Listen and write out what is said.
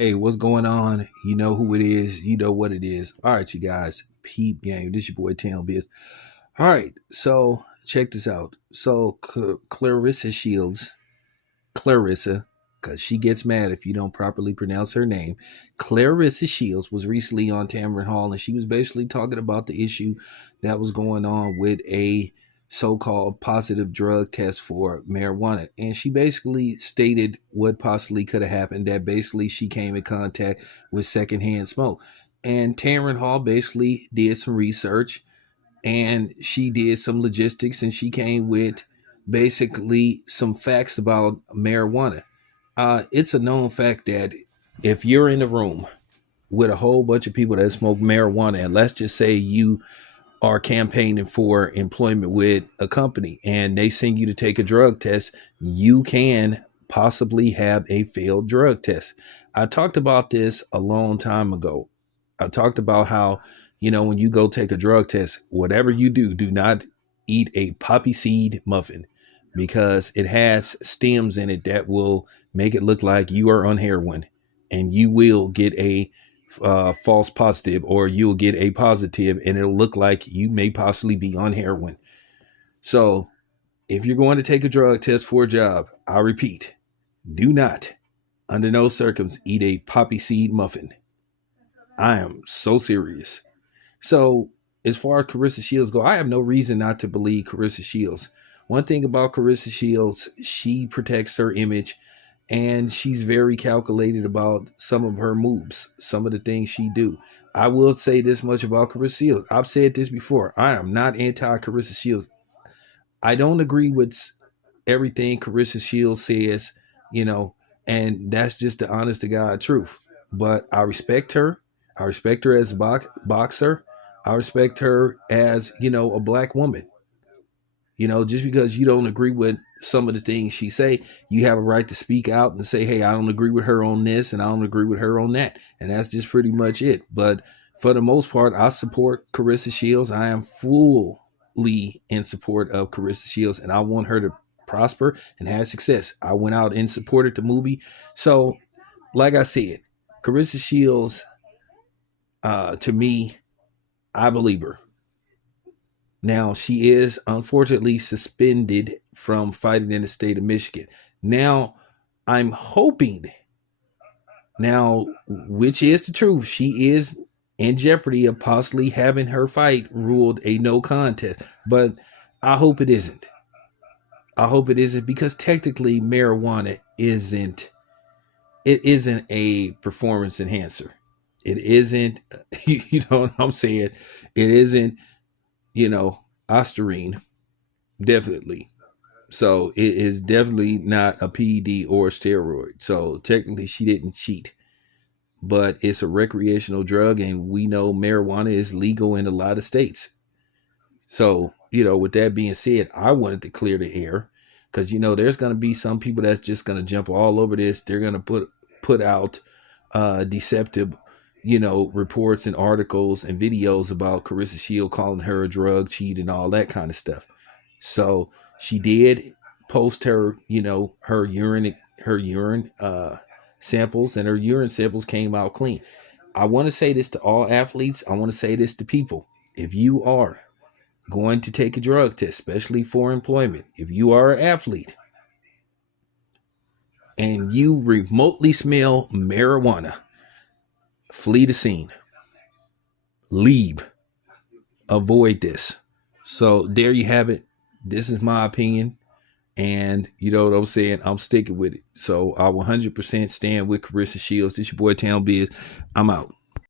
Hey, what's going on? You know who it is. You know what it is. All right, you guys. Peep game. This your boy Town Biz. All right, so check this out. So Clarissa Shields, Clarissa, because she gets mad if you don't properly pronounce her name. Clarissa Shields was recently on Tamron Hall, and she was basically talking about the issue that was going on with a so-called positive drug test for marijuana. And she basically stated what possibly could have happened, that basically she came in contact with secondhand smoke. And Tamron Hall basically did some research and she did some logistics and she came with basically some facts about marijuana. It's a known fact that if you're in a room with a whole bunch of people that smoke marijuana, and let's just say you are campaigning for employment with a company and they send you to take a drug test, you can possibly have a failed drug test. I talked about this a long time ago. I talked about how, when you go take a drug test, whatever you do, do not eat a poppy seed muffin because it has stems in it that will make it look like you are on heroin and you will get a false positive, or you'll get a positive and it'll look like you may possibly be on heroin. So if you're going to take a drug test for a job, I repeat, do not, under no circumstances, eat a poppy seed muffin. I am so serious. So as far as Clarissa Shields go, I have no reason not to believe Clarissa Shields. One thing about Clarissa Shields, she protects her image and she's very calculated about some of her moves, some of the things she do. I will say this much about Clarissa Shields. I've said this before. I am not anti Clarissa Shields. I don't agree with everything Clarissa Shields says, you know, and that's just the honest to God truth. But I respect her. I respect her as a boxer. I respect her as, a black woman. Just because you don't agree with some of the things she say, you have a right to speak out and say, hey, I don't agree with her on this and I don't agree with her on that. And that's just pretty much it. But for the most part, I support Clarissa Shields. I am fully in support of Clarissa Shields and I want her to prosper and have success. I went out and supported the movie. So, like I said, Clarissa Shields, to me, I believe her. Now, she is unfortunately suspended from fighting in the state of Michigan. Now, I'm hoping, now, which is the truth, she is in jeopardy of possibly having her fight ruled a no contest. But I hope it isn't. I hope it isn't because technically marijuana isn't a performance enhancer. It isn't, you know what I'm saying? It isn't, Ostarine, definitely. So it is definitely not a PED or a steroid. So technically, she didn't cheat, but it's a recreational drug, and we know marijuana is legal in a lot of states. So with that being said, I wanted to clear the air because there's going to be some people that's just going to jump all over this. They're going to put out deceptive reports and articles and videos about Clarissa Shield calling her a drug cheat and all that kind of stuff. So she did post her, her urine samples, and her urine samples came out clean. I want to say this to all athletes. I want to say this to people. If you are going to take a drug test, especially for employment, if you are an athlete and you remotely smell marijuana, flee the scene. Leave. Avoid this. So there you have it. This is my opinion. And you know what I'm saying? I'm sticking with it. So I 100% stand with Clarissa Shields. This your boy Town Biz. I'm out.